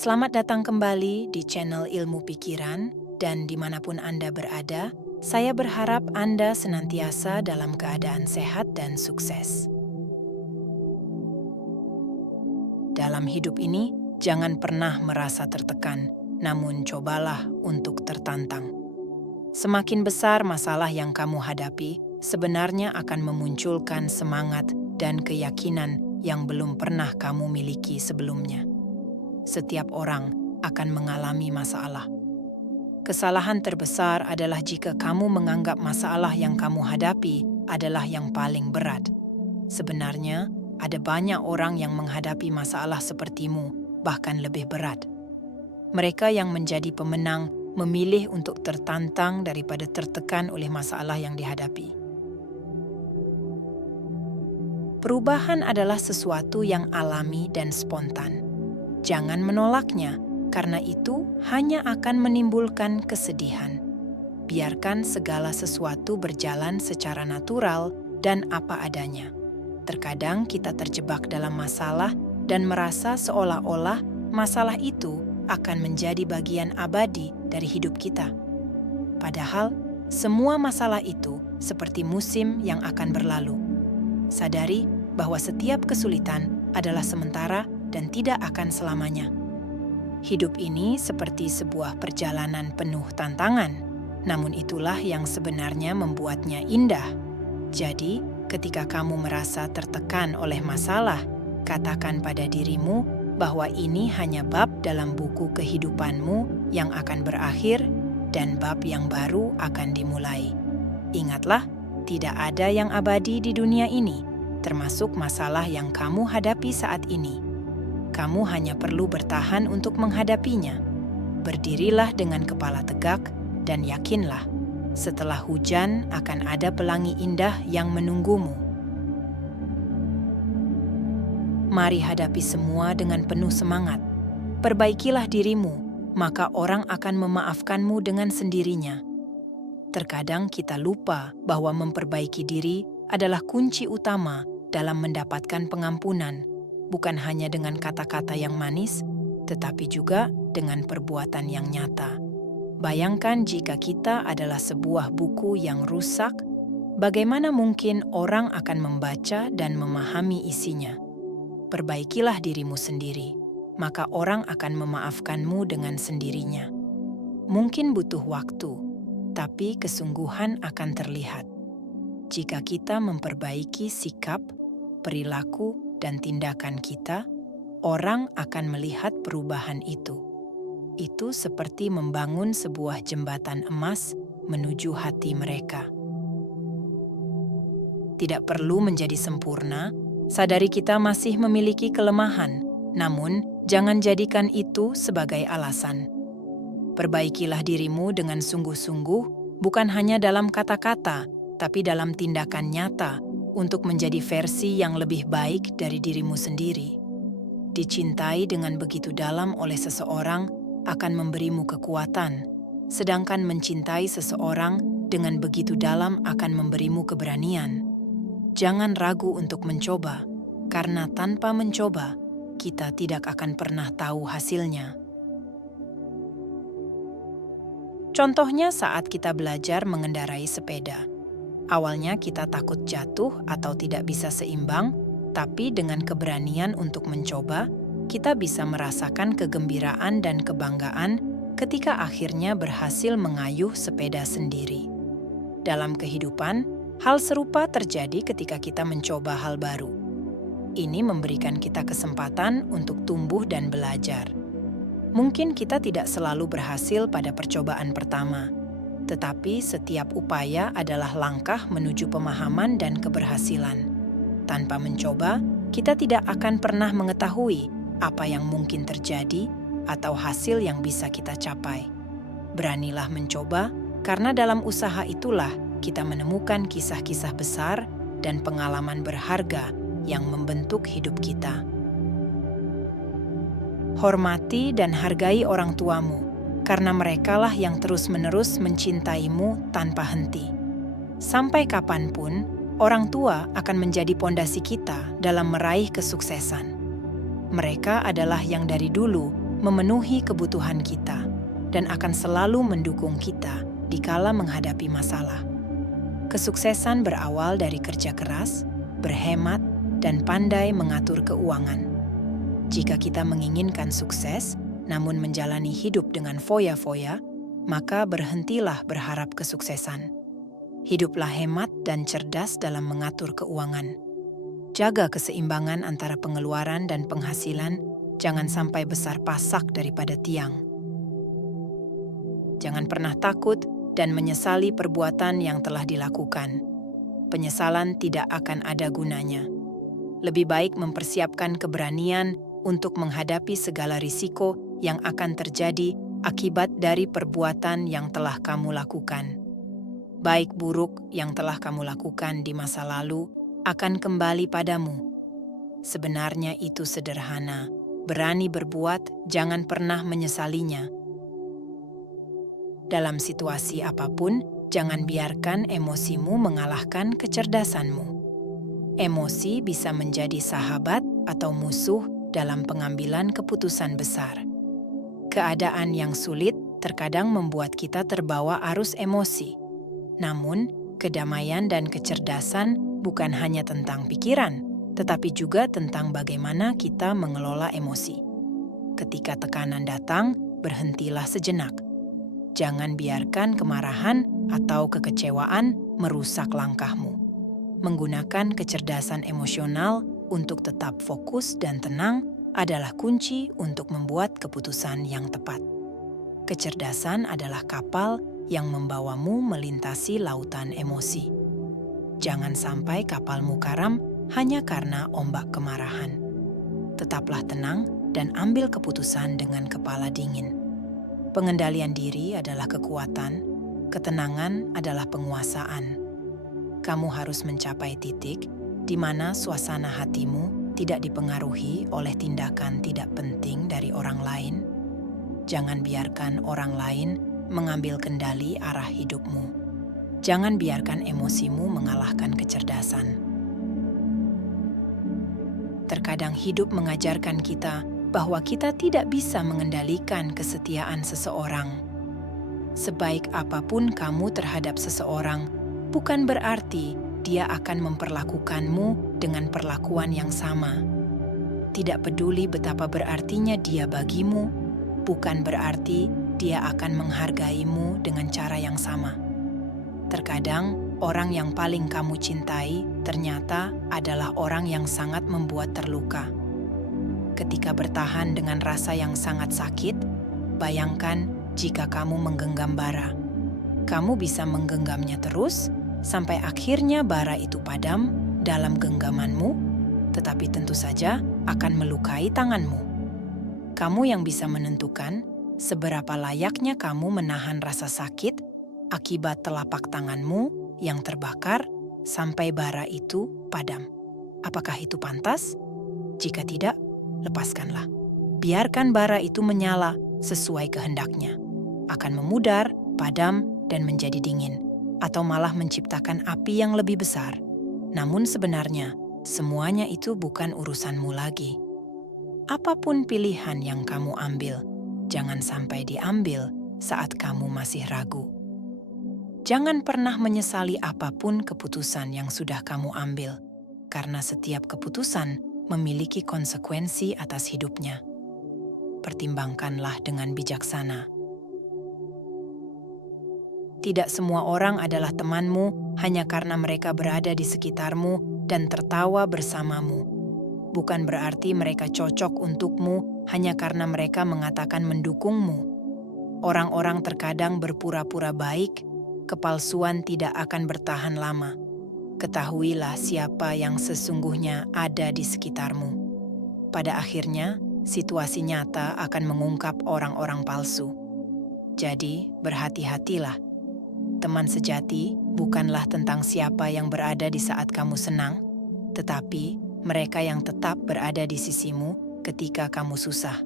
Selamat datang kembali di channel Ilmu Pikiran, dan dimanapun Anda berada, saya berharap Anda senantiasa dalam keadaan sehat dan sukses. Dalam hidup ini, jangan pernah merasa tertekan, namun cobalah untuk tertantang. Semakin besar masalah yang kamu hadapi, sebenarnya akan memunculkan semangat dan keyakinan yang belum pernah kamu miliki sebelumnya. Setiap orang akan mengalami masalah. Kesalahan terbesar adalah jika kamu menganggap masalah yang kamu hadapi adalah yang paling berat. Sebenarnya, ada banyak orang yang menghadapi masalah sepertimu, bahkan lebih berat. Mereka yang menjadi pemenang memilih untuk tertantang daripada tertekan oleh masalah yang dihadapi. Perubahan adalah sesuatu yang alami dan spontan. Jangan menolaknya, karena itu hanya akan menimbulkan kesedihan. Biarkan segala sesuatu berjalan secara natural dan apa adanya. Terkadang kita terjebak dalam masalah dan merasa seolah-olah masalah itu akan menjadi bagian abadi dari hidup kita. Padahal, semua masalah itu seperti musim yang akan berlalu. Sadari bahwa setiap kesulitan adalah sementara dan tidak akan selamanya. Hidup ini seperti sebuah perjalanan penuh tantangan, namun itulah yang sebenarnya membuatnya indah. Jadi, ketika kamu merasa tertekan oleh masalah, katakan pada dirimu bahwa ini hanya bab dalam buku kehidupanmu yang akan berakhir dan bab yang baru akan dimulai. Ingatlah, tidak ada yang abadi di dunia ini, termasuk masalah yang kamu hadapi saat ini. Kamu hanya perlu bertahan untuk menghadapinya. Berdirilah dengan kepala tegak dan yakinlah, setelah hujan akan ada pelangi indah yang menunggumu. Mari hadapi semua dengan penuh semangat. Perbaikilah dirimu, maka orang akan memaafkanmu dengan sendirinya. Terkadang kita lupa bahwa memperbaiki diri adalah kunci utama dalam mendapatkan pengampunan. Bukan hanya dengan kata-kata yang manis, tetapi juga dengan perbuatan yang nyata. Bayangkan jika kita adalah sebuah buku yang rusak, bagaimana mungkin orang akan membaca dan memahami isinya? Perbaikilah dirimu sendiri, maka orang akan memaafkanmu dengan sendirinya. Mungkin butuh waktu, tapi kesungguhan akan terlihat. Jika kita memperbaiki sikap, perilaku, dan tindakan kita, orang akan melihat perubahan itu. Itu seperti membangun sebuah jembatan emas menuju hati mereka. Tidak perlu menjadi sempurna, sadari kita masih memiliki kelemahan, namun jangan jadikan itu sebagai alasan. Perbaikilah dirimu dengan sungguh-sungguh, bukan hanya dalam kata-kata, tapi dalam tindakan nyata, untuk menjadi versi yang lebih baik dari dirimu sendiri. Dicintai dengan begitu dalam oleh seseorang akan memberimu kekuatan, sedangkan mencintai seseorang dengan begitu dalam akan memberimu keberanian. Jangan ragu untuk mencoba, karena tanpa mencoba, kita tidak akan pernah tahu hasilnya. Contohnya saat kita belajar mengendarai sepeda. Awalnya kita takut jatuh atau tidak bisa seimbang, tapi dengan keberanian untuk mencoba, kita bisa merasakan kegembiraan dan kebanggaan ketika akhirnya berhasil mengayuh sepeda sendiri. Dalam kehidupan, hal serupa terjadi ketika kita mencoba hal baru. Ini memberikan kita kesempatan untuk tumbuh dan belajar. Mungkin kita tidak selalu berhasil pada percobaan pertama, tetapi setiap upaya adalah langkah menuju pemahaman dan keberhasilan. Tanpa mencoba, kita tidak akan pernah mengetahui apa yang mungkin terjadi atau hasil yang bisa kita capai. Beranilah mencoba, karena dalam usaha itulah kita menemukan kisah-kisah besar dan pengalaman berharga yang membentuk hidup kita. Hormati dan hargai orang tuamu, karena merekalah yang terus-menerus mencintaimu tanpa henti. Sampai kapanpun, orang tua akan menjadi pondasi kita dalam meraih kesuksesan. Mereka adalah yang dari dulu memenuhi kebutuhan kita, dan akan selalu mendukung kita dikala menghadapi masalah. Kesuksesan berawal dari kerja keras, berhemat, dan pandai mengatur keuangan. Jika kita menginginkan sukses, namun menjalani hidup dengan foya-foya, maka berhentilah berharap kesuksesan. Hiduplah hemat dan cerdas dalam mengatur keuangan. Jaga keseimbangan antara pengeluaran dan penghasilan, jangan sampai besar pasak daripada tiang. Jangan pernah takut dan menyesali perbuatan yang telah dilakukan. Penyesalan tidak akan ada gunanya. Lebih baik mempersiapkan keberanian untuk menghadapi segala risiko yang akan terjadi akibat dari perbuatan yang telah kamu lakukan. Baik buruk yang telah kamu lakukan di masa lalu akan kembali padamu. Sebenarnya itu sederhana. Berani berbuat, jangan pernah menyesalinya. Dalam situasi apapun, jangan biarkan emosimu mengalahkan kecerdasanmu. Emosi bisa menjadi sahabat atau musuh dalam pengambilan keputusan besar. Keadaan yang sulit terkadang membuat kita terbawa arus emosi. Namun, kedamaian dan kecerdasan bukan hanya tentang pikiran, tetapi juga tentang bagaimana kita mengelola emosi. Ketika tekanan datang, berhentilah sejenak. Jangan biarkan kemarahan atau kekecewaan merusak langkahmu. Menggunakan kecerdasan emosional untuk tetap fokus dan tenang adalah kunci untuk membuat keputusan yang tepat. Kecerdasan adalah kapal yang membawamu melintasi lautan emosi. Jangan sampai kapalmu karam hanya karena ombak kemarahan. Tetaplah tenang dan ambil keputusan dengan kepala dingin. Pengendalian diri adalah kekuatan, ketenangan adalah penguasaan. Kamu harus mencapai titik di mana suasana hatimu tidak dipengaruhi oleh tindakan tidak penting dari orang lain. Jangan biarkan orang lain mengambil kendali arah hidupmu. Jangan biarkan emosimu mengalahkan kecerdasan. Terkadang hidup mengajarkan kita bahwa kita tidak bisa mengendalikan kesetiaan seseorang. Sebaik apapun kamu terhadap seseorang, bukan berarti dia akan memperlakukanmu dengan perlakuan yang sama. Tidak peduli betapa berartinya dia bagimu, bukan berarti dia akan menghargaimu dengan cara yang sama. Terkadang, orang yang paling kamu cintai ternyata adalah orang yang sangat membuat terluka. Ketika bertahan dengan rasa yang sangat sakit, bayangkan jika kamu menggenggam bara. Kamu bisa menggenggamnya terus, sampai akhirnya bara itu padam dalam genggamanmu, tetapi tentu saja akan melukai tanganmu. Kamu yang bisa menentukan seberapa layaknya kamu menahan rasa sakit akibat telapak tanganmu yang terbakar sampai bara itu padam. Apakah itu pantas? Jika tidak, lepaskanlah. Biarkan bara itu menyala sesuai kehendaknya. Akan memudar, padam, dan menjadi dingin. Atau malah menciptakan api yang lebih besar. Namun sebenarnya, semuanya itu bukan urusanmu lagi. Apapun pilihan yang kamu ambil, jangan sampai diambil saat kamu masih ragu. Jangan pernah menyesali apapun keputusan yang sudah kamu ambil, karena setiap keputusan memiliki konsekuensi atas hidupnya. Pertimbangkanlah dengan bijaksana. Tidak semua orang adalah temanmu hanya karena mereka berada di sekitarmu dan tertawa bersamamu. Bukan berarti mereka cocok untukmu hanya karena mereka mengatakan mendukungmu. Orang-orang terkadang berpura-pura baik, kepalsuan tidak akan bertahan lama. Ketahuilah siapa yang sesungguhnya ada di sekitarmu. Pada akhirnya, situasi nyata akan mengungkap orang-orang palsu. Jadi, berhati-hatilah. Teman sejati bukanlah tentang siapa yang berada di saat kamu senang, tetapi mereka yang tetap berada di sisimu ketika kamu susah.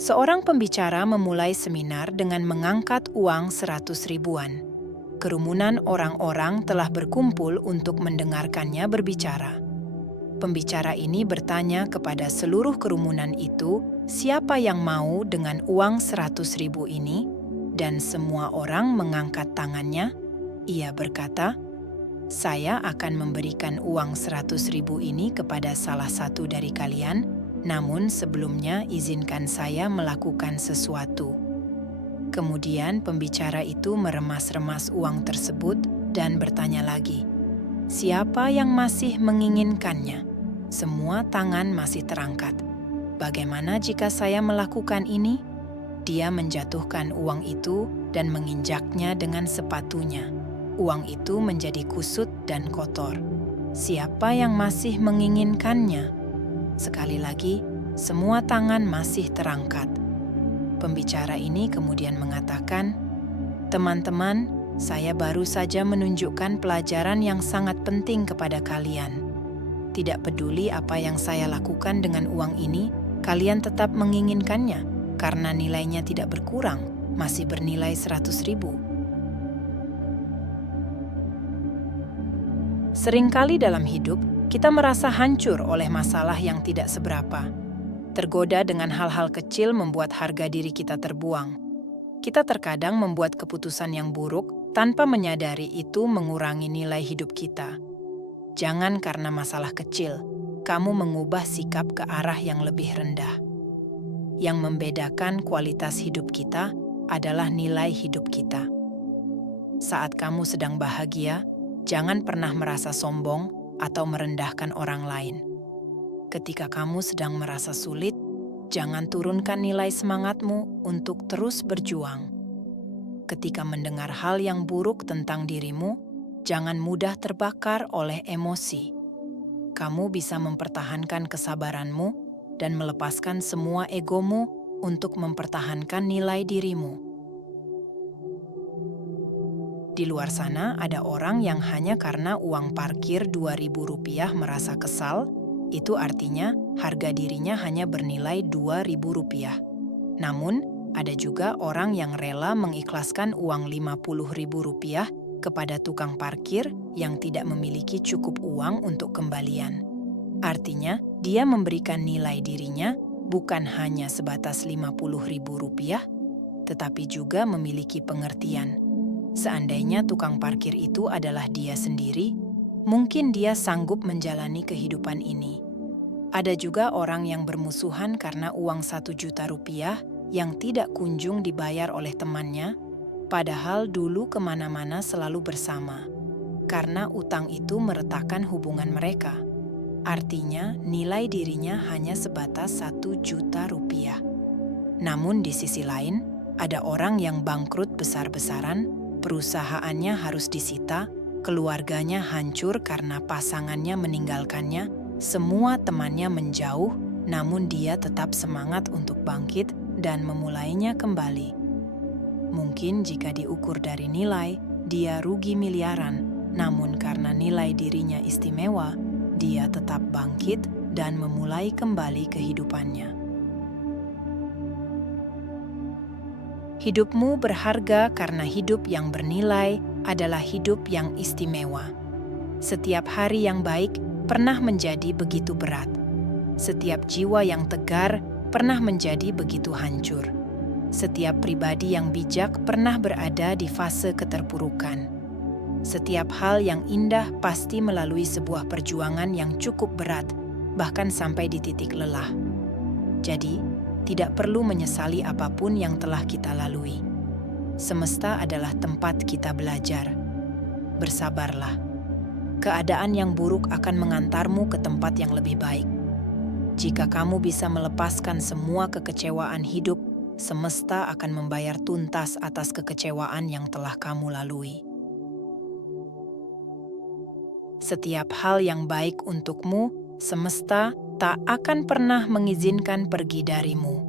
Seorang pembicara memulai seminar dengan mengangkat uang 100 ribuan. Kerumunan orang-orang telah berkumpul untuk mendengarkannya berbicara. Pembicara ini bertanya kepada seluruh kerumunan itu, siapa yang mau dengan uang 100.000 ini? Dan semua orang mengangkat tangannya. Ia berkata, saya akan memberikan uang 100.000 ini kepada salah satu dari kalian, namun sebelumnya izinkan saya melakukan sesuatu. Kemudian pembicara itu meremas-remas uang tersebut dan bertanya lagi, siapa yang masih menginginkannya? Semua tangan masih terangkat. Bagaimana jika saya melakukan ini? Dia menjatuhkan uang itu dan menginjaknya dengan sepatunya. Uang itu menjadi kusut dan kotor. Siapa yang masih menginginkannya? Sekali lagi, semua tangan masih terangkat. Pembicara ini kemudian mengatakan, teman-teman, saya baru saja menunjukkan pelajaran yang sangat penting kepada kalian. Tidak peduli apa yang saya lakukan dengan uang ini, kalian tetap menginginkannya karena nilainya tidak berkurang, masih bernilai 100.000. Seringkali dalam hidup, kita merasa hancur oleh masalah yang tidak seberapa. Tergoda dengan hal-hal kecil membuat harga diri kita terbuang. Kita terkadang membuat keputusan yang buruk tanpa menyadari itu mengurangi nilai hidup kita. Jangan karena masalah kecil, kamu mengubah sikap ke arah yang lebih rendah. Yang membedakan kualitas hidup kita adalah nilai hidup kita. Saat kamu sedang bahagia, jangan pernah merasa sombong atau merendahkan orang lain. Ketika kamu sedang merasa sulit, jangan turunkan nilai semangatmu untuk terus berjuang. Ketika mendengar hal yang buruk tentang dirimu, jangan mudah terbakar oleh emosi. Kamu bisa mempertahankan kesabaranmu dan melepaskan semua egomu untuk mempertahankan nilai dirimu. Di luar sana ada orang yang hanya karena uang parkir Rp2.000 merasa kesal, itu artinya harga dirinya hanya bernilai Rp2.000. Namun, ada juga orang yang rela mengikhlaskan uang Rp50.000 kepada tukang parkir yang tidak memiliki cukup uang untuk kembalian. Artinya, dia memberikan nilai dirinya bukan hanya sebatas Rp50.000, tetapi juga memiliki pengertian. Seandainya tukang parkir itu adalah dia sendiri, mungkin dia sanggup menjalani kehidupan ini. Ada juga orang yang bermusuhan karena uang Rp1.000.000 yang tidak kunjung dibayar oleh temannya, padahal dulu kemana-mana selalu bersama, karena utang itu meretakkan hubungan mereka. Artinya, nilai dirinya hanya sebatas Rp1.000.000. Namun di sisi lain, ada orang yang bangkrut besar-besaran, perusahaannya harus disita, keluarganya hancur karena pasangannya meninggalkannya, semua temannya menjauh, namun dia tetap semangat untuk bangkit dan memulainya kembali. Mungkin jika diukur dari nilai, dia rugi miliaran, namun karena nilai dirinya istimewa, dia tetap bangkit dan memulai kembali kehidupannya. Hidupmu berharga karena hidup yang bernilai adalah hidup yang istimewa. Setiap hari yang baik pernah menjadi begitu berat. Setiap jiwa yang tegar pernah menjadi begitu hancur. Setiap pribadi yang bijak pernah berada di fase keterpurukan. Setiap hal yang indah pasti melalui sebuah perjuangan yang cukup berat, bahkan sampai di titik lelah. Jadi, tidak perlu menyesali apapun yang telah kita lalui. Semesta adalah tempat kita belajar. Bersabarlah. Keadaan yang buruk akan mengantarmu ke tempat yang lebih baik. Jika kamu bisa melepaskan semua kekecewaan hidup, semesta akan membayar tuntas atas kekecewaan yang telah kamu lalui. Setiap hal yang baik untukmu, semesta tak akan pernah mengizinkan pergi darimu.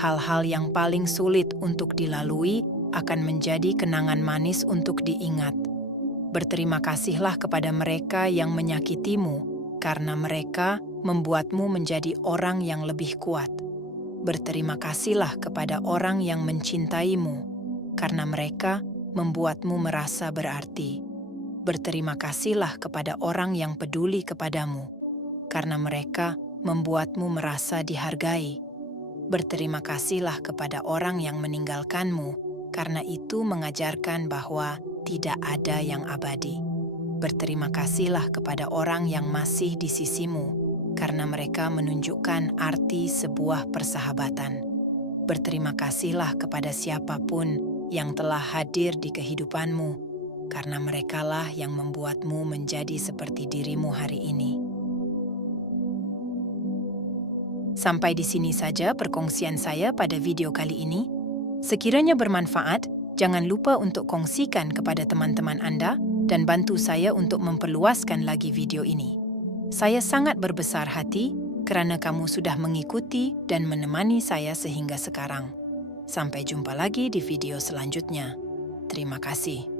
Hal-hal yang paling sulit untuk dilalui akan menjadi kenangan manis untuk diingat. Berterima kasihlah kepada mereka yang menyakitimu, karena mereka membuatmu menjadi orang yang lebih kuat. Berterima kasihlah kepada orang yang mencintaimu, karena mereka membuatmu merasa berarti. Berterima kasihlah kepada orang yang peduli kepadamu, karena mereka membuatmu merasa dihargai. Berterima kasihlah kepada orang yang meninggalkanmu, karena itu mengajarkan bahwa tidak ada yang abadi. Berterima kasihlah kepada orang yang masih di sisimu, karena mereka menunjukkan arti sebuah persahabatan. Berterima kasihlah kepada siapapun yang telah hadir di kehidupanmu, karena merekalah yang membuatmu menjadi seperti dirimu hari ini. Sampai di sini saja perkongsian saya pada video kali ini. Sekiranya bermanfaat, jangan lupa untuk kongsikan kepada teman-teman Anda dan bantu saya untuk memperluaskan lagi video ini. Saya sangat berbesar hati kerana kamu sudah mengikuti dan menemani saya sehingga sekarang. Sampai jumpa lagi di video selanjutnya. Terima kasih.